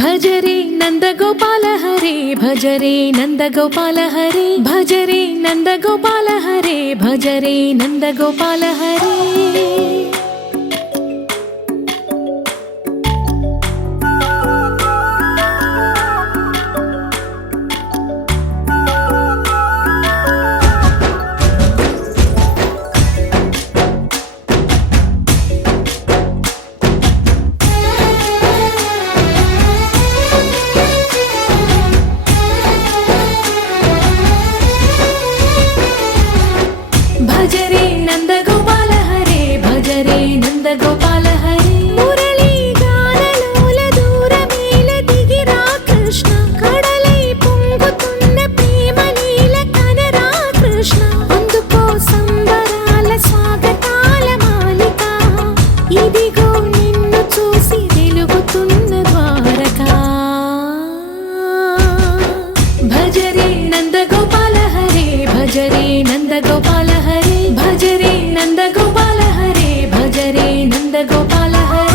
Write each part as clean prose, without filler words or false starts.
भजरे नंदगोपाल हरे भजरे नंदगोपाल हरे भजरे नंदगोपाल हरे भजरे नंदगोपाल हरे भजरे नंदगोपाल हरे भजरे नंदगोपाल हरे मुरली गानलोल दूरमेल दिगिरा कृष्ण कड़लै పొంగుతున్న ప్రేమ లీల కనరా కృష్ణ అందుకో సంబరాల స్వాగతాల మాలిక ఇదిగో నిన్ను చూసి వెలుగుతున్న ద్వారకా భజరే నందగోపాల హరే భజరే నందగోపాల हरे भजरे नंदगोपाल हरे भजरे नंदगोपाल हरे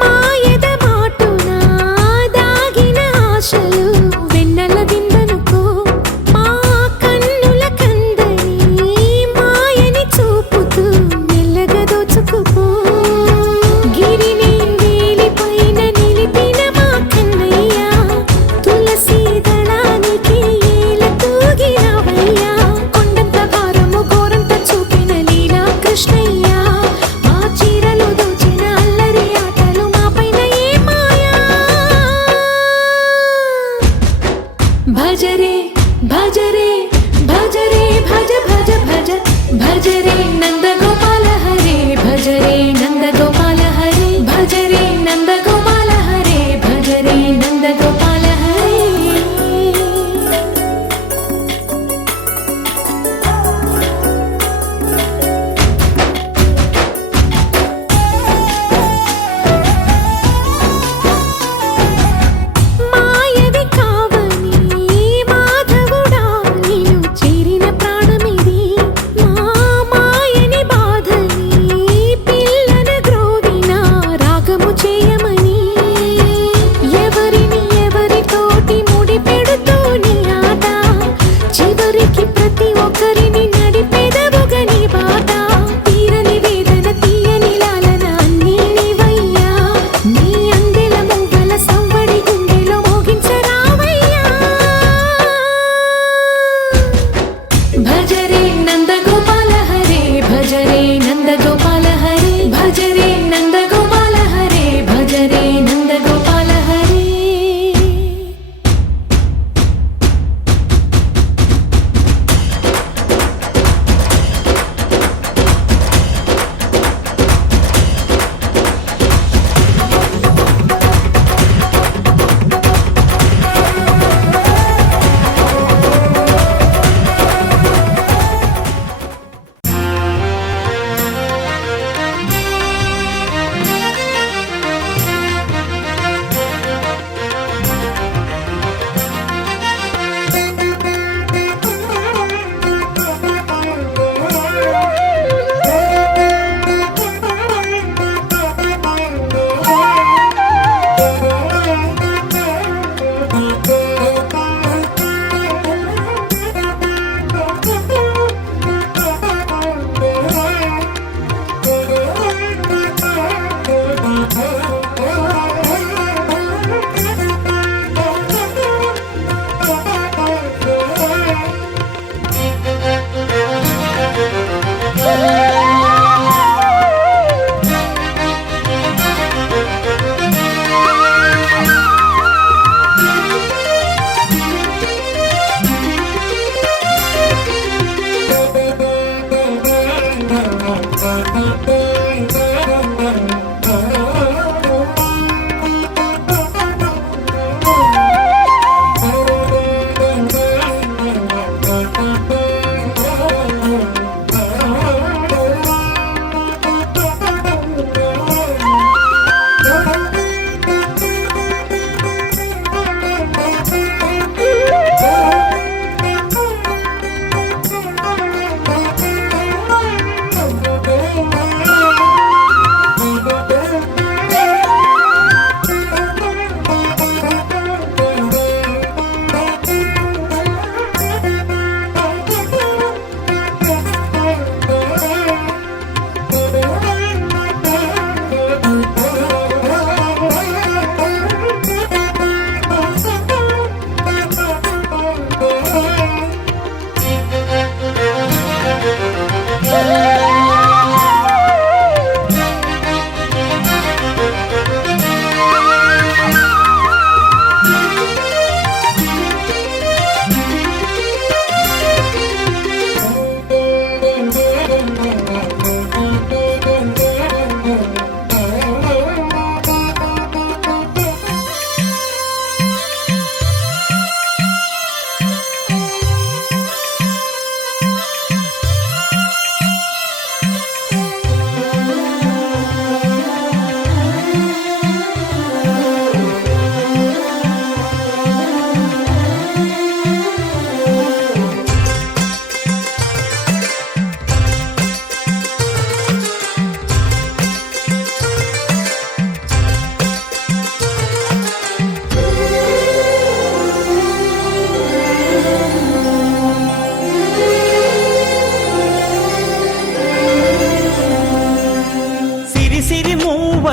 మాయద మాటున దాగిన ఆశలు వెన్నెల విందనుకో भजरे भजरे भजरे भज भज भज भजरे नंदगोपाल हरे भजरे नंदगोपाल हरे भजरे नंदगोपाल हरे भजरे नंदगोपाल हरे भजरे नंदगोपाल हरे भजरे नंदगोपाल हरे भजरे नंदगोपाल हरे भजरे नंदगोपाल हरे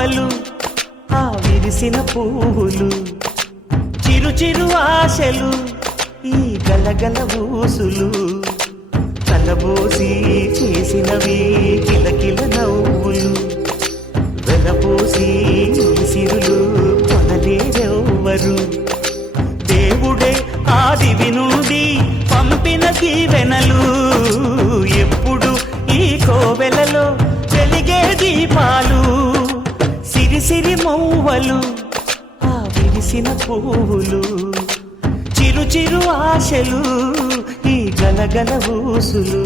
మౌవలు ఆ విరిసిన పువ్వులు, చిరు చిరు ఆశలు ఈ గలగల ఊసులు, కలబోసి చేసినవి కిలకిల నవ్వులు, వెలబోసి సిరులు కొనలేరెవ్వరు. దేవుడే ఆదివి నుండి పంపిన దీవెనలు, ఎప్పుడు ఈ కోవెలలో వెలిగే దీపాలు. సిరిసిరి మౌవలు ఆ విరిసిన పువ్వులు, చిరు చిరు ఆశలు ఈ గలగల ఊసులు.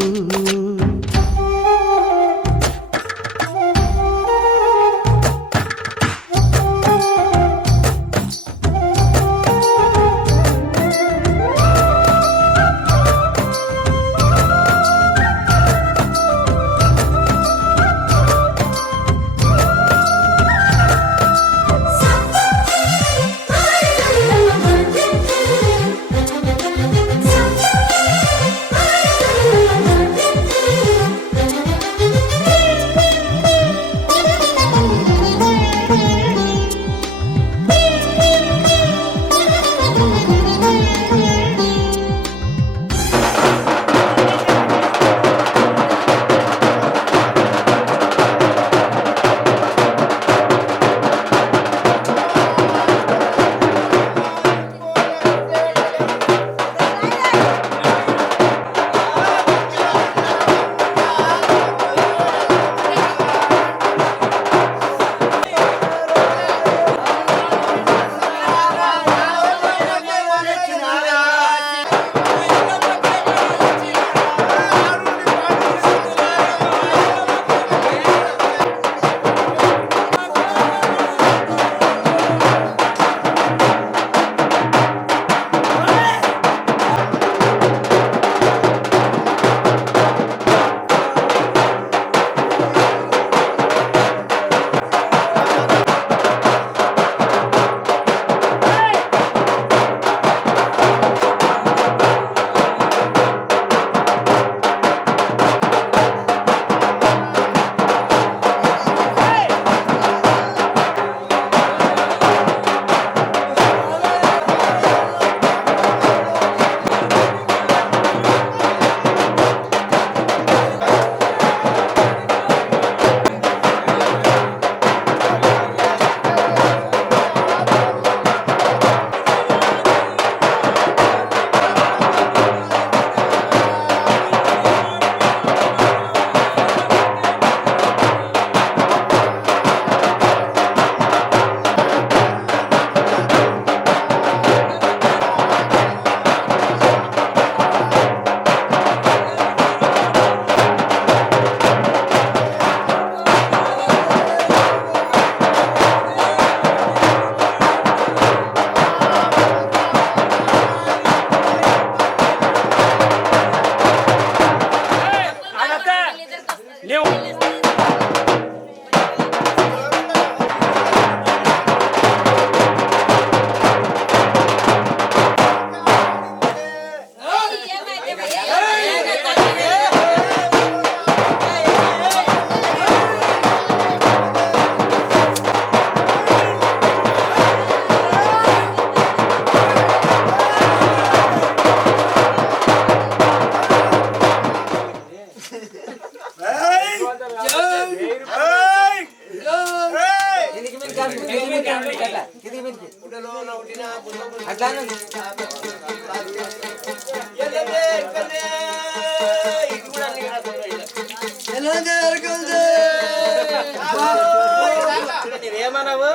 ఏమన్నావు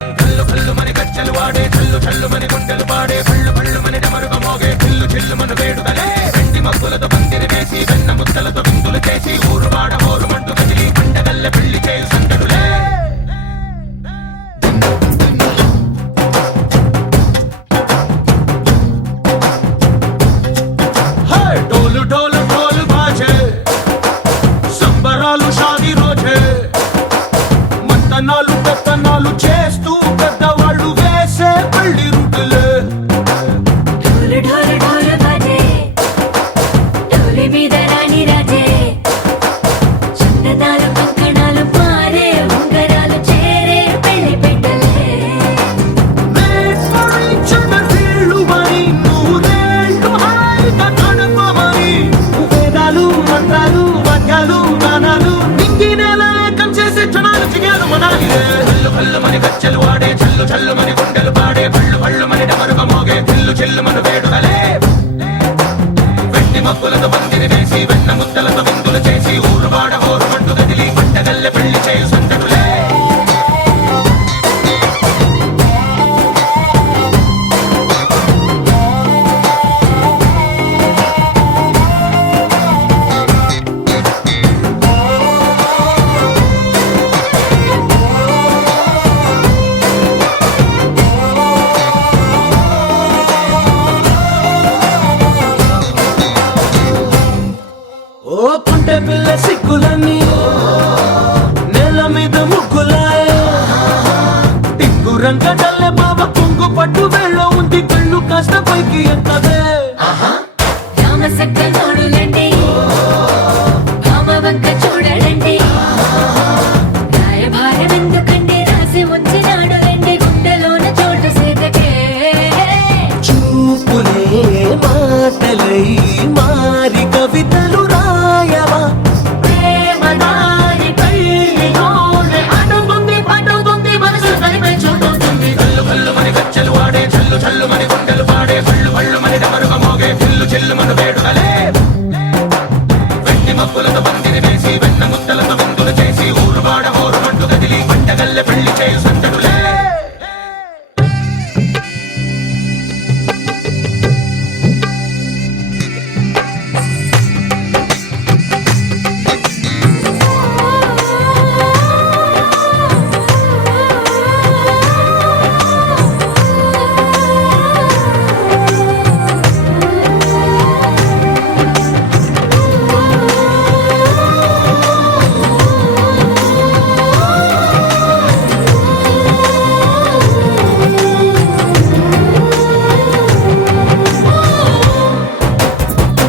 కల్లు కల్లు మని కచ్చలు వాడే కల్లు చల్లు మని గుండెలు పాడే పళ్ళు పళ్ళు మని డమరుగ మోగే పిల్లు చిల్లు మన వేడుదలే వెండి మగ్గులతో పందిరి వేసి వెన్న ముద్దలతో విందులు చేసి ఊరు వాడ హోరు మంటు కదిలి పండగల్ల పెళ్లి చేయు సందడులే డోలు డోలు డోలు బాజే సంబరాలు షాది రోజే మంతనాలు పెత్తనాలు చేస్తూ పెద్దవాళ్ళు వేసే పెళ్లి రుటులే ఢోలు ఢోలు ఢోలు బాజే ఢోలి మీద రాణి చల్లు చల్లు మని గుండెలు పాడే పళ్ళు పళ్ళు మని డమరుగ మోగే చిల్లు చిల్లు మన వేడుదలే వెండి మబ్బులతో పందిరి వేసి వెన్న ముద్దలతో విందులు చేసి ఊరు వాడ హోరు మంటు కదిలి పంటగల్లె పెళ్లి చేయు సందడులే ఓ పుంటె పిల్ల సిక్కులన్నీ నేల మీద ముగ్గులాయ టింగు రంగడల్లె బాబ కుంగు పట్టు వెళ్ళ ఉంది కళ్ళు కాస్త పైకి ఎత్తదే రామ సక్క నోడులండి రామ వంక చూడడండి రాయభారం ఎందుకండి రాసి ఉంచినాడు ఎండి గుండెలోన చోటు సీతకే చూపులే మాటలై మారి కవితలు రాయవా ప్రేమదారి పెళ్లిలోనే అడుగుంది పడుగుంది మనసు కలిపే చూడుతుంది కల్లు కల్లు మని గజ్జలు వాడే చల్లు చల్లు మని గుండెలు పాడే పళ్ళు పళ్ళు మని డమరుగ మోగే చిల్లు చిల్లు మన వేడుదలే వెండి మబ్బులతో పందిరి వేసి వెన్న ముద్దలతో విందులు చేసి ఊరు వాడ హోరు మంటు కదిలి పంటగల్లె పెళ్లి చేయు సందడులే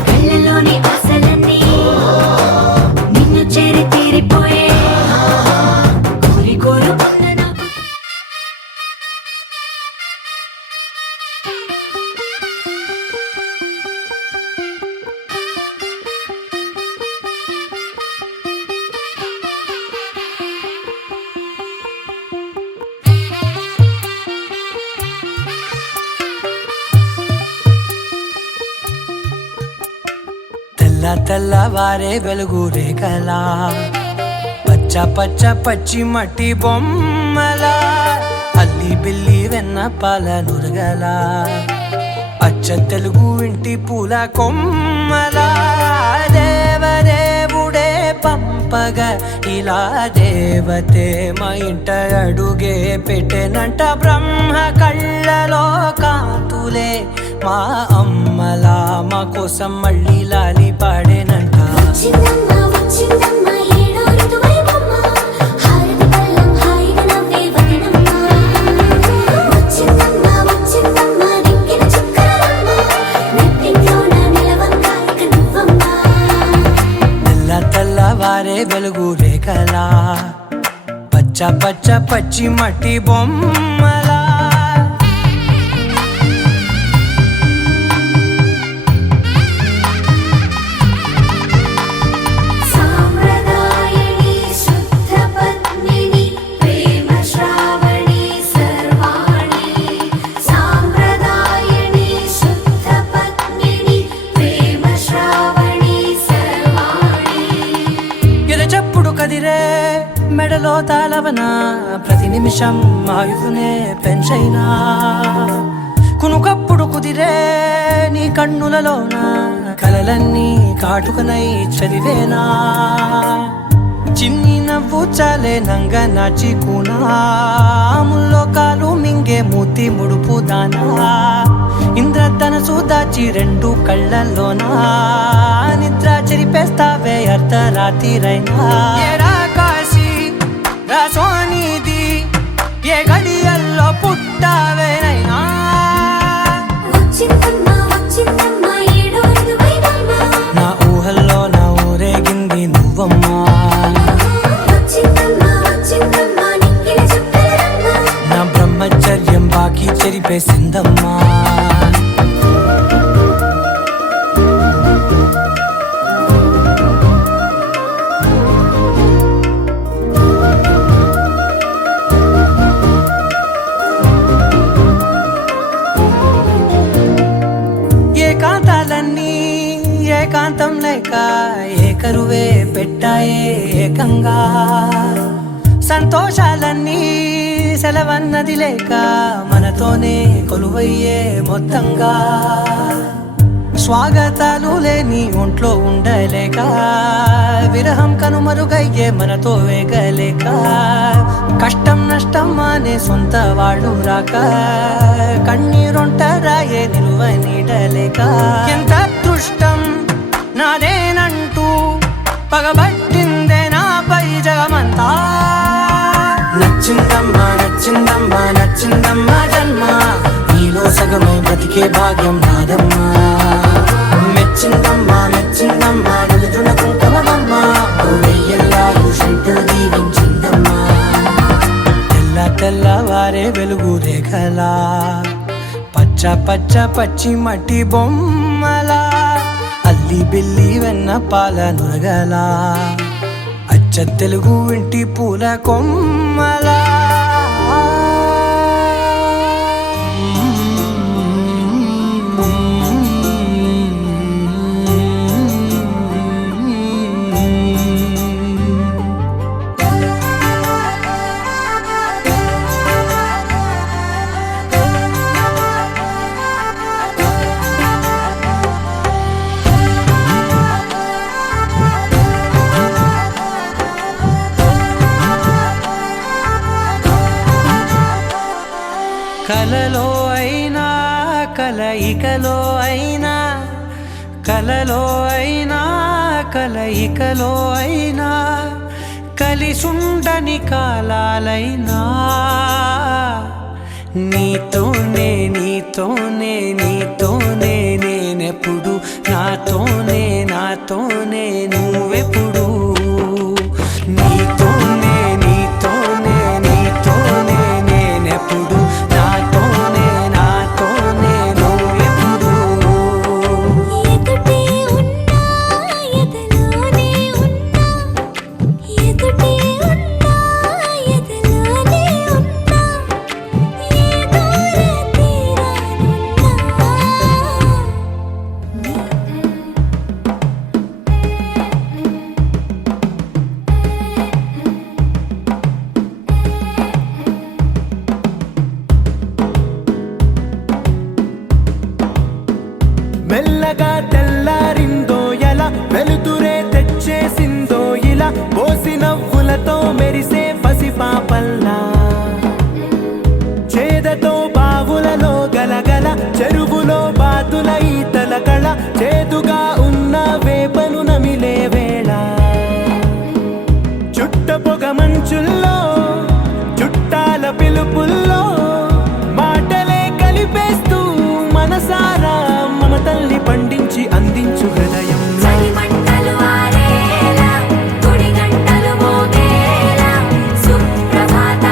కళ్ళలోని ఆశలన్నీ నిన్ను చేరి తీరిపోయే కోరి కోరుకున్న నాకు తెల్ల తెల్లవారే వెలుగు రేఖలా పచ్చ పచ్చ పచ్చి మట్టి బొమ్మలా అల్లి బిల్లి వెన్న పాల నురగలా అచ్చ తెలుగు ఇంటి పూల కొమ్మలా దేవదేవుడే పంపగా ఇలా దేవతే మా ఇంట అడుగే పెట్టెనంట బ్రహ్మ కళ్ళలో కాంతులే మా అమ్మలా మా కోసం మళ్ళీ లాలి పాడేనంట వచ్చిందమ్మ వచ్చిందమ్మ ఏడో ఋతువైవమ్మ హారతి పళ్ళం హాయిగా నవ్వే వదినమ్మ వచ్చిందమ్మ వచ్చిందమ్మ దిక్కిన చుక్కలమ్మ నెట్టింట్లోన నిలవంగా ఇక నువ్వమ్మ తెల్ల తెల్లవారే వెలుగు రేఖలా పచ్చ పచ్చ పచ్చి మట్టి బొమ్మలా సాంప్రదాయని శుద్ధ పద్మిని ప్రేమ శ్రావణి సర్వాణి సాంప్రదాయని శుద్ధ పద్మిని ప్రేమ శ్రావణి సర్వాణి ఎరచప్పుడు కదిరే మెడలో తాళవన ప్రతి నిమిషం ఆయువునే పెంచైనా కునుకప్పుడు కుదిరే నీ కన్నులలోన కలలన్నీ కాటుకనై చదివేనా చిన్ని నవ్వు చాలే నంగ నాచి కూనాముల్లో కాలు మింగే మూతి ముడుపు దానా ఇంద్రధనసు దాచి రెండు కళ్ళల్లోనా నిద్ర చెరిపేస్తావే అర్ధరాత్రిరైనా ఏరా కాశీ రా సోనిది ఏ గడియల్లో పుట్టావేనైనా వచ్చిందమ్మ వచ్చిందమ్మ ఏడో ఋతువైవమ్మ నా ఊహల్లో నా ఊరేగింది నువ్వమ్మా వచ్చిందమ్మ వచ్చిందమ్మ నిక్కిన చుక్కలమ్మ నా బ్రహ్మచర్యం బాకీ చెరిపేసిందమ్మా కరువే పెట్టాయే ఏకంగా సంతోషాలన్నీ సెలవన్నది లేక మనతోనే కొలువయ్యే మొత్తంగా స్వాగతాలు లేని ఒంట్లో ఉండలేక విరహం కనుమరుగయ్యే మనతో వేగలేక కష్టం నష్టం అనే సొంత వాళ్ళు రాక కన్నీరొంటరాయే నిలువ నీడలేక ఎంత అదృష్టం నాదేనంటూ పగబట్టిందే నాపై జగమంతా నచ్చిందమ్మా నచ్చిందమ్మా నచ్చిందమ్మా జన్మ నీలో సగమై బ్రతికే భాగ్యం నాదమ్మా మెచ్చిందమ్మా మెచ్చిందమ్మా నిలుచున్న కుంకుమమ్మా వెయ్యల్లాలు శంకరు దీవించిందమ్మా తెల్ల తెల్లవారే వెలుగు రేఖలా పచ్చ పచ్చ పచ్చి మట్టి బొమ్మలా అల్లి బిల్లి వెన్న పాల నురగలా అచ్చ తెలుగు ఇంటి పూల కొమ్మలా కలలో అయినా కలయికలో అయినా కలలో అయినా కలయికలో అయినా కలిసుండని కాలాలైనా నీతోనే నీతోనే నీతోనే నేనెప్పుడు నాతోనే నాతోనే నువ్వెప్పుడు నీతోనే నీతోనే నీతోనే నేనెప్పుడు నాతోనే నాతోనే నువ్వెప్పుడు ఎదుటే ఉన్నా ఎదలోనే ఉన్నా ఎదుటే ఉన్నా ఎదలోనే ఉన్నా ఏ దూర తీరానున్నా మెల్లగా తెల్లారిందో ఎలా వెలుతురే తెచ్చేసిందో ఇలా పోసి నవ్వులతో మెరిసే పసిపాపల్లా చేదతో బావులలో గలగల చెరువులో బాతుల ఈతల కళ చేదుగా ఉన్న వేపను నమిలే వేళ చుట్ట పొగ మంచుల్లో చుట్టాల పిలుపుల్లో మాటలే కలిపేస్తూ మనసారా మమతల్ని పండించి అందించు హృదయం చలిమంటలు ఆరేలా గుడి గంటలు మోగేలా సుప్రభాత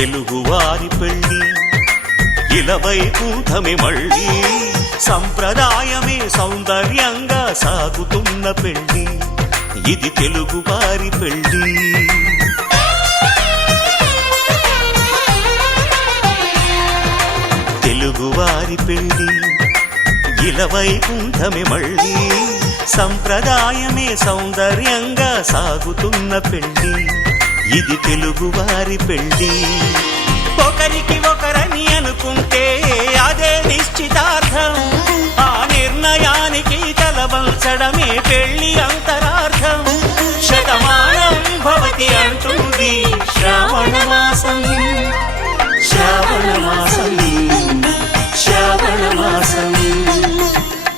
తెలుగువారి పెళ్ళి ఇలవైకుంఠమే మళ్ళీ సంప్రదాయమే సౌందర్యంగా సాగుతున్న పెళ్ళి ఇది తెలుగువారి పెళ్ళి తెలుగువారి పెళ్ళి ఇలవైకుంఠమే మళ్ళీ సంప్రదాయమే సౌందర్యంగా సాగుతున్న పెళ్ళి ఇది తెలుగువారి పెళ్ళి ఒకరికి ఒకరని అనుకుంటే అదే నిశ్చితార్థం ఆ నిర్ణయానికి తలవంచడమే పెళ్లి అంతరార్థం శతమానం భవతి అంటుంది శ్రావణ మాసం శ్రావణ మాసం శ్రావణ మాసం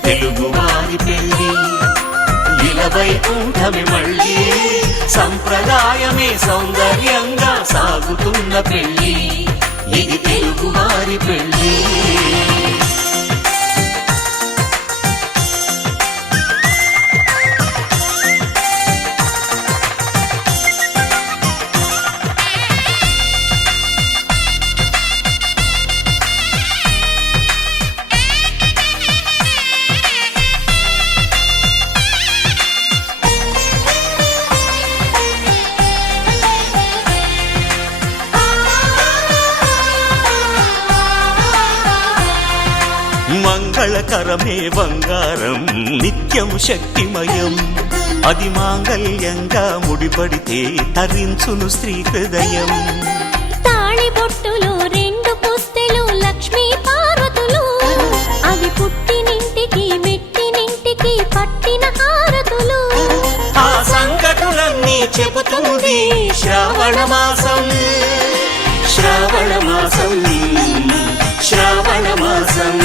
తెలుగువారి పెళ్ళి ఇలవైకుంఠమే మళ్ళీ సంప్రదాయమే సౌందర్యంగా సాగుతున్న పెళ్ళి ఇది తెలుగువారి పెళ్ళి మంగళకరమే బంగారం నిత్యం శక్తిమయం అది మాంగళ్యంగా ముడిపడితే తరించును స్త్రీ హృదయం తాళి బొట్టులో రెండు పుస్తెలు లక్ష్మీ పార్వతులు అవి పుట్టినింటికి మెట్టినింటికి పట్టిన హారతులు ఆ సంగతులన్నీ చెబుతుంది శ్రావణ మాసం శ్రావణ మాసం శ్రావణ మాసం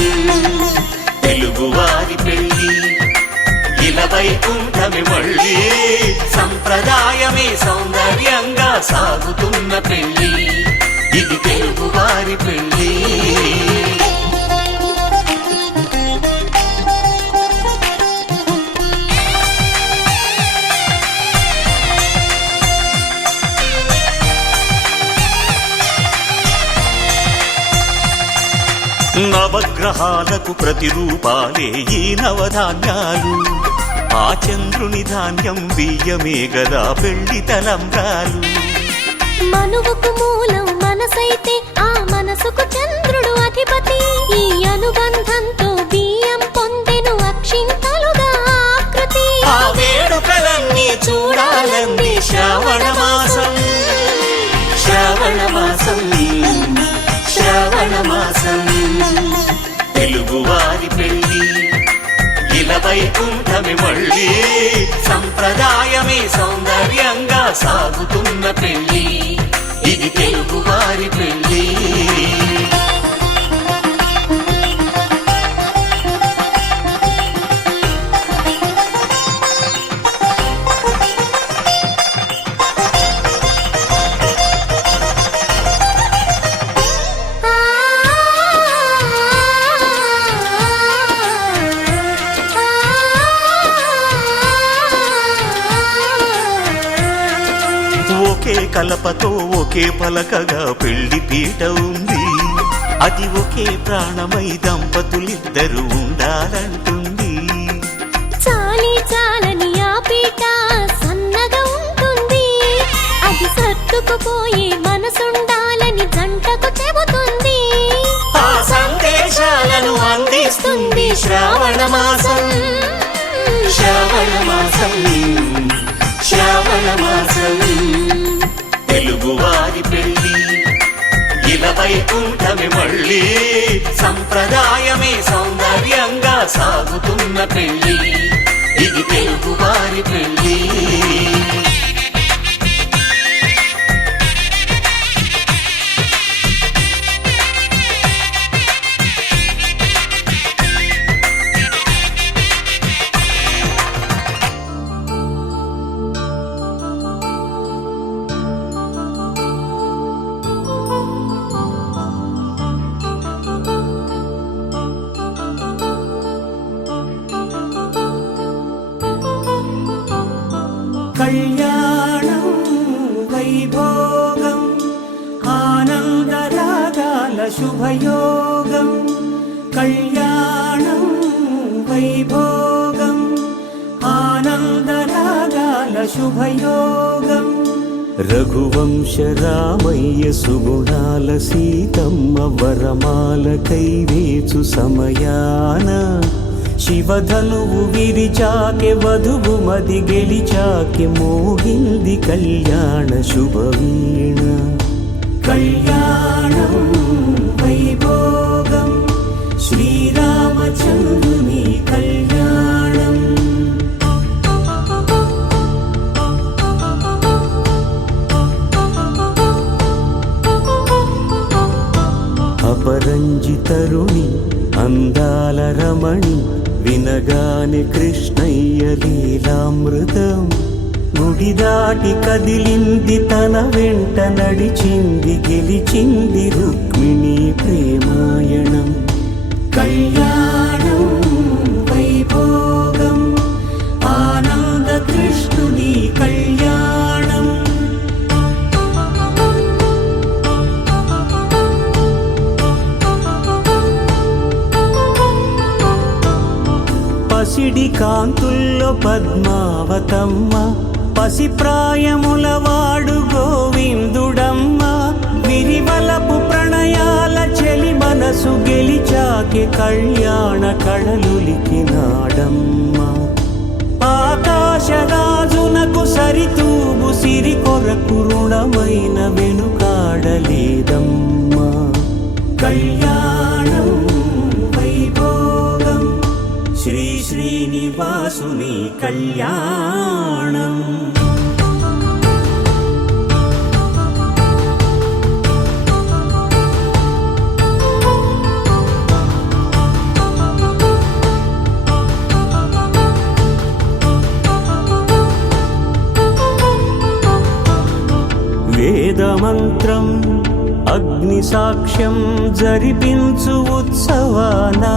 తెలుగువారి పెళ్ళి ఇలవైకుంఠమే మళ్ళీ సంప్రదాయమే సౌందర్యంగా సాగుతున్న పెళ్ళి ఇది తెలుగువారి పెళ్ళి నవగ్రహాలకు ప్రతిరూపాలే ఈ నవధాన్యాలు ఆ చంద్రుని ధాన్యం బియ్యమే గదా పెళ్లి తలంబ్రాలు మనువుకు మూలం మనసైతే ఆ మనసుకు చంద్రుడు అధిపతి ఈ అనుబంధంతో బియ్యం పొందెను అక్షింతలుగా ఆకృతి ఆ వేడుకలన్నీ చూడాలంది శ్రావణ మాసం శ్రావణ మాసం శ్రావణ మాసం తెలుగువారి పెళ్ళి ఇలవైకుంఠమే మళ్ళీ సంప్రదాయమే సౌందర్యంగా సాగుతున్న పెళ్ళి ఇది తెలుగువారి పెళ్ళి ఒకే కలపతో ఒకే పలకగా పెళ్లి పీట ఉంది అది ఒకే ప్రాణమై దంపతులిద్దరూ ఉండాలంటుంది చాలి చాలని ఆ పీట సన్నగా ఉంటుంది అది సర్దుకుపోయే మనసుండాలని జంటకు చెబుతుంది ఆ సందేశాలను అందిస్తుంది శ్రావణ మాసం శ్రావణ మాసం శ్రావణ మాసం తెలుగువారి పెళ్ళి ఇలవైకుంఠమే మళ్ళీ సంప్రదాయమే సౌందర్యంగా సాగుతున్న పెళ్ళి ఇది తెలుగువారి పెళ్ళి కళ్యాణం వైభోగం ఆనందం శుభయోగం కళ్యాణం వైభోగం ఆనందరాగాల శుభయోగం రఘువంశ రామయ్య సుగుణాల సీతమ్మ వరమాల కైవేచు సమయాన శివధనువు విరిచాకె వధువు మది గెలిచాకె మోగింది కళ్యాణ శుభవీణ కళ్యాణం వైభోగం శ్రీరామచంద్రుని కళ్యాణం అపరంజితరుణి అందాల రమణి వినగానే కృష్ణయ్య లీలామృతం గుడి దాటి కదిలింది తన వెంట నడిచింది గెలిచింది రుక్మిణి ప్రేమాయణం కళ్యాణం వైభోగం ఆనంద కృష్ణుని కళ్యాణం పసిడి కాంతుల్లో పద్మావతమ్మ పసిప్రాయముల వాడు గోవిందుడమ్మ విరివలపు ప్రణయాల చెలి మనసు గెలిచాకె కళ్యాణ కళలులికినాడమ్మ ఆకాశరాజునకు సరితూగు సిరి కొరకు రుణమైన వెనుకాడలేదమ్మా కళ్యాణం వైభోగం శ్రీ శ్రీనివాసుని కళ్యాణం వేదమంత్రం అగ్ని సాక్ష్యం జరిపించు ఉత్సవానా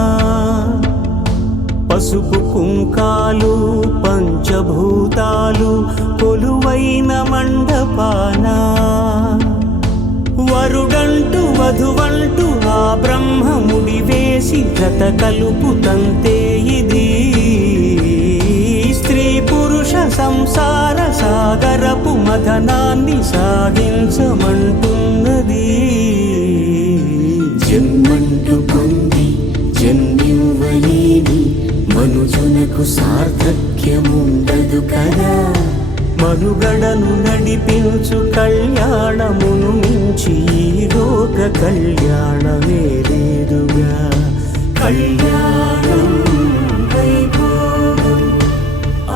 పసుపు కుంకాలు పంచభూతాలు కొలువైన మండపాన వరుడంటూ వధువంటూ ఆ బ్రహ్మముడి వేసి జత కలుపుతంతే ఇది స్త్రీ పురుష సంసార సాగరపు మథనాన్ని సాగించమంటున్నది జన్మంటూ పొంది జన్మివ్వలేని మనుజునకు సార్థక్యముండదు కదా మనుగడను నడిపించు కళ్యాణమును మించి ఈ లోక కళ్యాణమే లేదుగా కళ్యాణం వైభోగం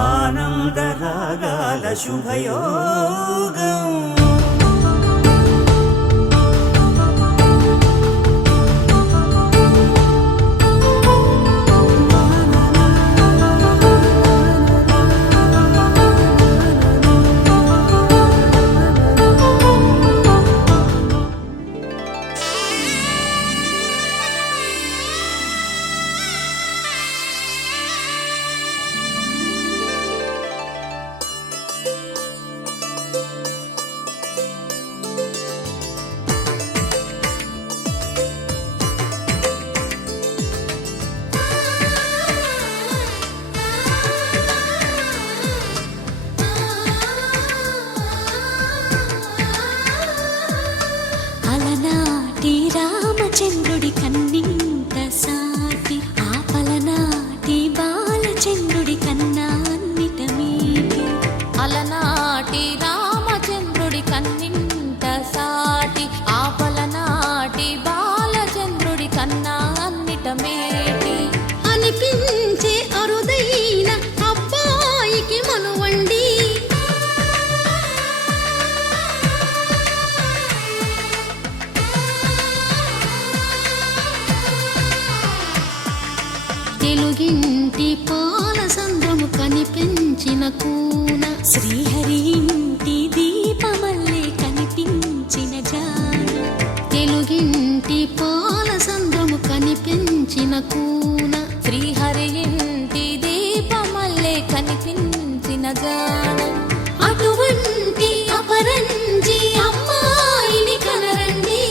ఆనందరాగాల శుభయోగం అలనాటి రామచంద్రుడి కన్నింత సాటి ఆపలనాటి బాలచంద్రుడి కన్నా అన్నిట మీటి అలనాటి రామచంద్రుడి కన్నింట సాటి ఆపలనాటి బాలచంద్రుడి కన్నా అన్నిట మేటి అనిపించే అరుదైన అబ్బాయికి మనువండి తెలుగింటి పాల సంద్రము కనిపించిన కూన శ్రీహరి ఇంటి దీపమల్లే కనిపించిన జాన తెలుగింటి పాల సంద్రము కనిపించిన కూన శ్రీహరి ఇంటి దీపమల్లే కనిపించిన జాన అటువంటి అపరంజి అమ్మాయిని కనరండి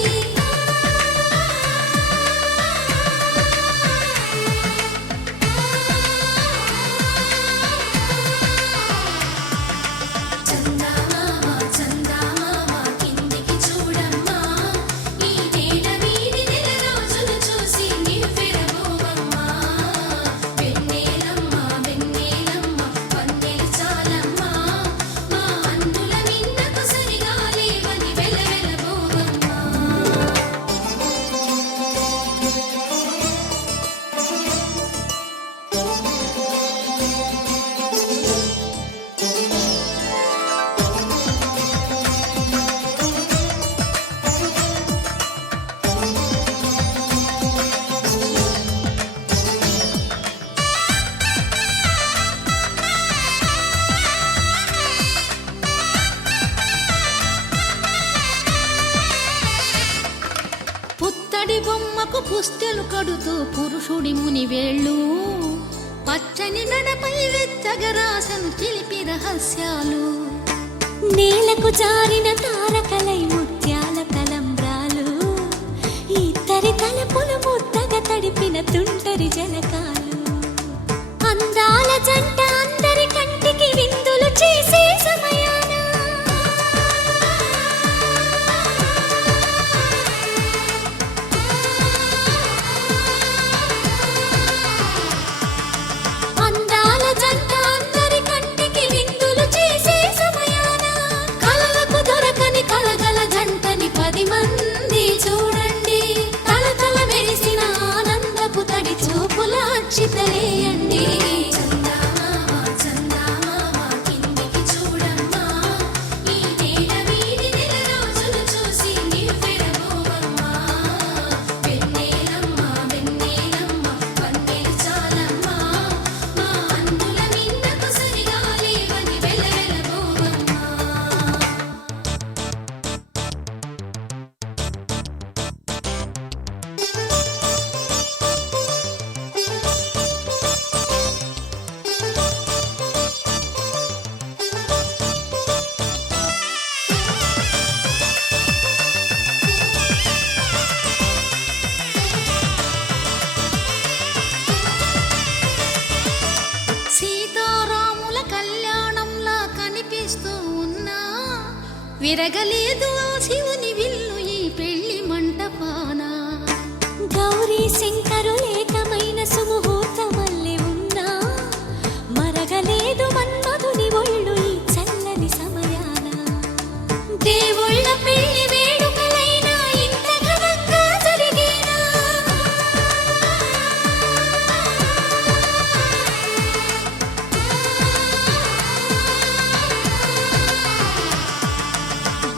కొమ్మకు పుస్తెలు కడుతూ పురుషుడి ముని వేళ్ళు పచ్చని నడపై వెచ్చగరాసను చిలిపి రహస్యాలు నేలకు జారిన తారకలై ముత్యాల తలంబ్రాలు ఇద్దరి తలపులు ముద్దగా తడిపిన తుంటరి జలకాలు అందాల జంట అందరి కంటికి విందులు చేసే సమయాన అందాల జంట అందరి కంటికి విందులు చేసే సమయాన కలలకు దొరకని కలగల జంటని 10 మంది చూడండి తలతల మెరిసిన ఆనందపు తడి చూపుల అక్షితలేయండి సీతారాముల కళ్యాణంలా కనిపిస్తూ ఉన్నా విరగలేదు ఆ శివుని విల్లు ఈ పెళ్లి మంటపాన గౌరీ శంకరులేకమైన సుముహూర్తమల్లె ఉన్నా మరగలేదు మన్మధుని ఒళ్ళు ఈ చల్లని సమయాన దేవుళ్ళ పెళ్లి వేడుకలైనా ఇంత ఘనంగా జరిగేనా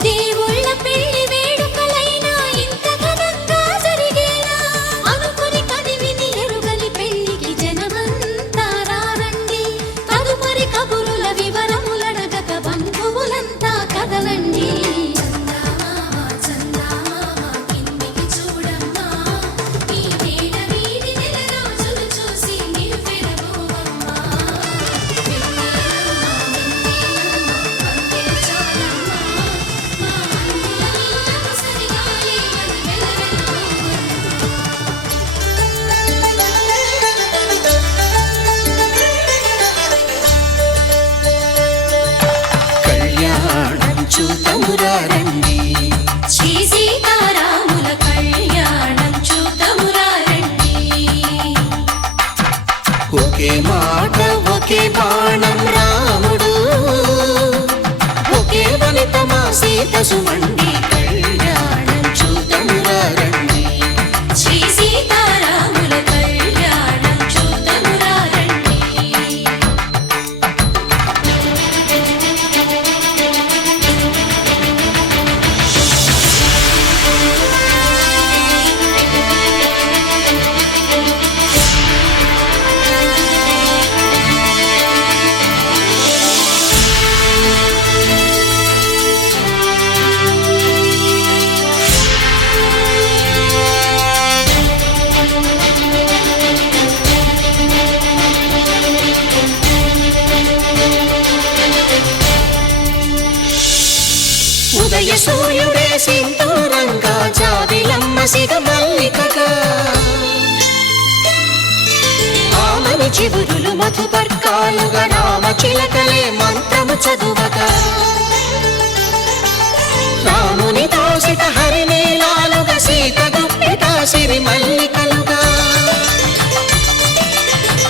దేవుళ్ళ పెళ్లి వేడుకలైనా ఇంత ఘనంగా జరిగేనా అనుకుని కదివిని ఎరుగని పెళ్లికి జనమంతా రారండి తదుపరి కబురుల వివరములడగక బంధువులంతా కదలండి కళ్యాణం చూతమురా రండి శ్రీ సీతారాముల కళ్యాణం చూతమురా రండి ఒకే మాట ఒకే బాణం రాముడు ఒకే వనిత మా సీత సుమండి కళ్యాణం చూతమురా రండి శ్రీ సీతారాముల కళ్యాణం చూతమురా రండి ఉదయ సూర్యుడే సింధూరంగా జాబిలమ్మ సిగ మల్లికగా ఆమని చిగురులు మధుపర్కాలుగా రామ చిలకలే మంత్రము చదువగా రాముని దోసిట హరినీలాలుగా సీత గుప్పిట సిరి మల్లికలుగా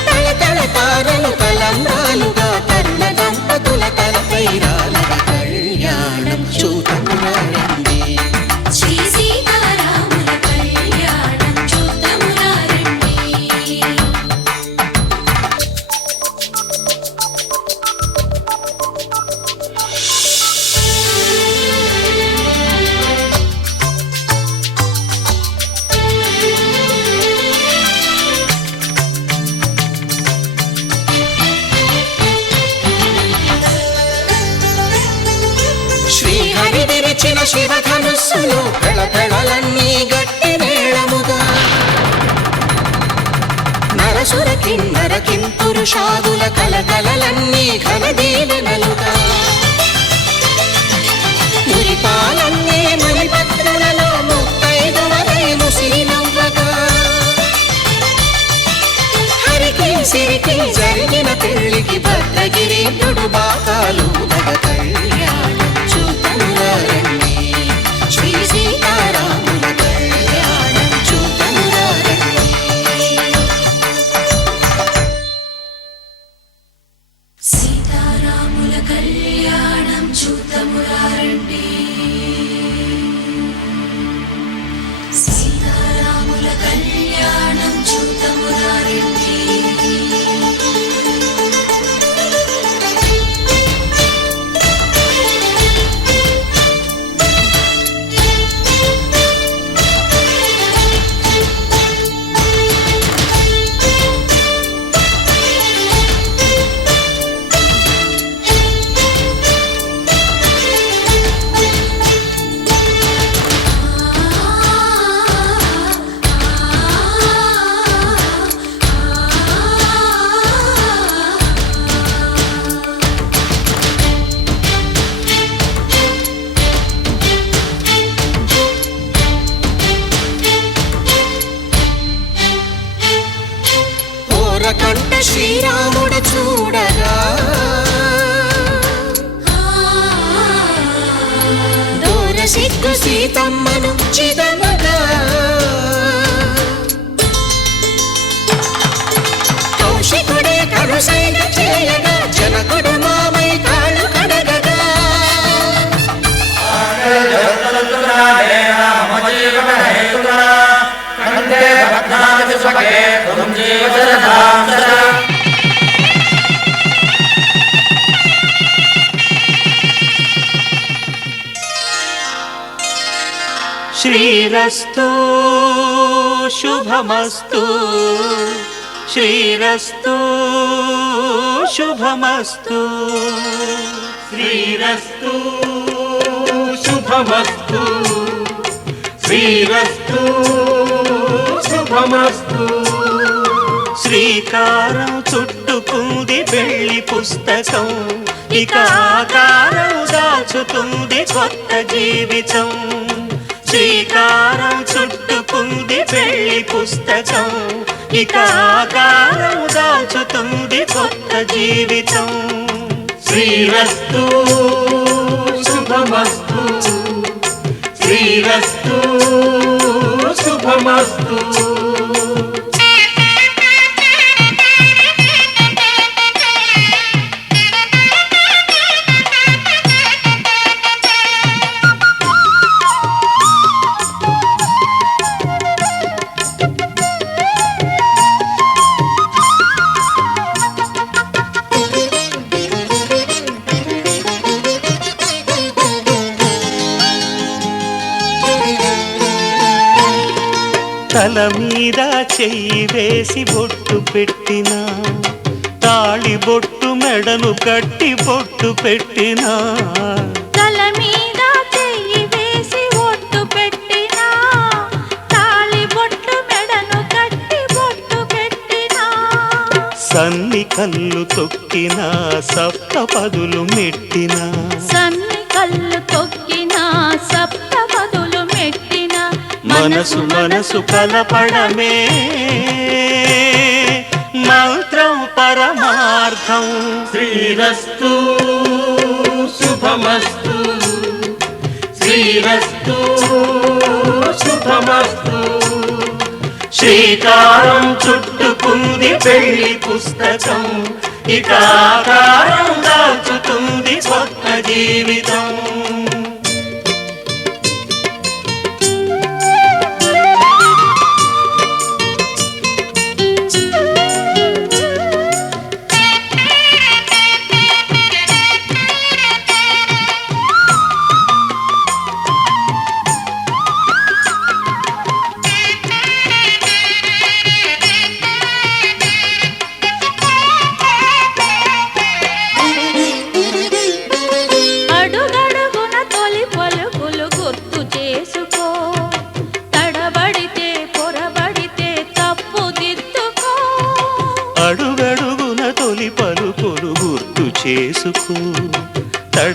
తళతళ తారలు తలంబ్రాలుగా తరుణ దంపతుల తలపైరాలుగా కళ్యాణం చూతమురా రండి శ్రీ సీతారాముల కళ్యాణం చూతమురా రండి శ్రీహరి విరిచిన శివధనుస్సులు పెళపెళలన్నీ గట్టి మేళముగా కిన్నర కింపురుషాదుల కలకలలన్నీ ఘనదీవెనలుగా మురిపాలన్నీ మణిపత్రులలో ముత్తైదువలై ముసిరినవ్వగా హరికి సిరికి జరిగిన పెళ్లికి భద్రగిరీంద్రుడు బాకాలు దగ కళ్యాణం చూతమురారండి శ్రీ సీతారాముల కళ్యాణం చూతమురారండి సీతారాముల కళ్యాణం చూతమురారండి సీతారాముల కళ్యాణం చూతమురారండి కంట శ్రీరాముడు చూడగా దూర సిగ్గు సీతమ్మను చిదమగా కౌశికుడే కరుసైన చేయగా జనకుడు మామై కాళ్ళు కడగగా శ్రీరస్తు శుభమస్తు శ్రీరస్తు శుభమస్తు శ్రీరస్తు శుభమస్తు శ్రీరస్తు శుభమస్తు శ్రీకారం చుట్టుకుంది పెళ్లి పుస్తకం ఇక ఆకారం దాచుతుంది కొత్త జీవితం శ్రీకారం చుట్టుకుంది పెళ్లి పుస్తకం ఇక ఆకారం దాచుతుంది కొత్త జీవితం శ్రీరస్తు శుభమస్తు శ్రీరస్తు శుభమస్తు తల మీద చెయ్యి వేసి బొట్టు పెట్టినా తాళి బొట్టు మెడను కట్టి బొట్టు పెట్టినా తల మీద చెయ్యి వేసి ఒట్టు పెట్టినా తాళి బొట్టు మెడను కట్టి బొట్టు పెట్టినా సన్ని కళ్ళు తొక్కినా సప్త పదులు మెట్టినా సన్ని కళ్ళు తొక్కినా సప్త పదులు మెట్టినా మనసు మనసు కలపడమే మంత్రం పరమార్థం శ్రీరస్తు శుభమస్తు శ్రీరస్తు శుభమస్తు శ్రీకారం చుట్టుకుంది పెళ్లి పుస్తకం ఇక ఆకారం దాచుతుంది కొత్త జీవితం అడుగ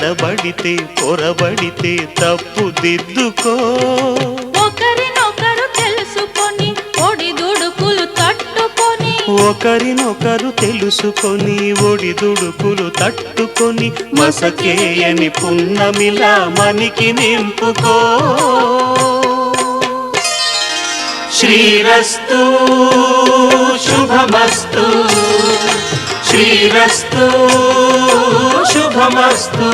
తడబడితే పొరబడితే తప్పు దిద్దుకో. ఒకరినొకరు తెలుసుకొని ఒడిదుడుకులు తట్టుకొని ఒకరినొకరు తెలుసుకొని ఒడిదుడుకులు తట్టుకొని మసకేయని పున్నమిలా మనికి నింపుకో. శ్రీరస్తు శుభమస్తు శ్రీరస్తు శుభమస్తు.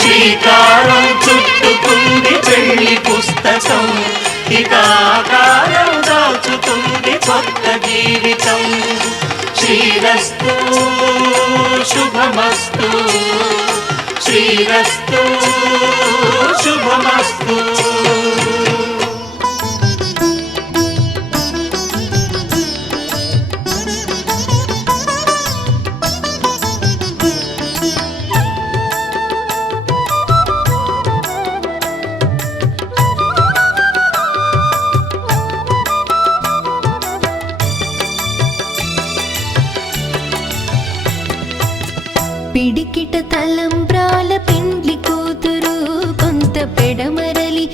శ్రీకారం చుట్టుకుంది పెళ్లి పుస్తకం, ఇక ఆకారం దాచుతుంది కొత్త జీవితం. శ్రీరస్తు శుభమస్తు శ్రీరస్తు శుభమస్తు. పిడికిట తలంబ్రాల పెండ్లి కూతురు కొంత పెడమరలి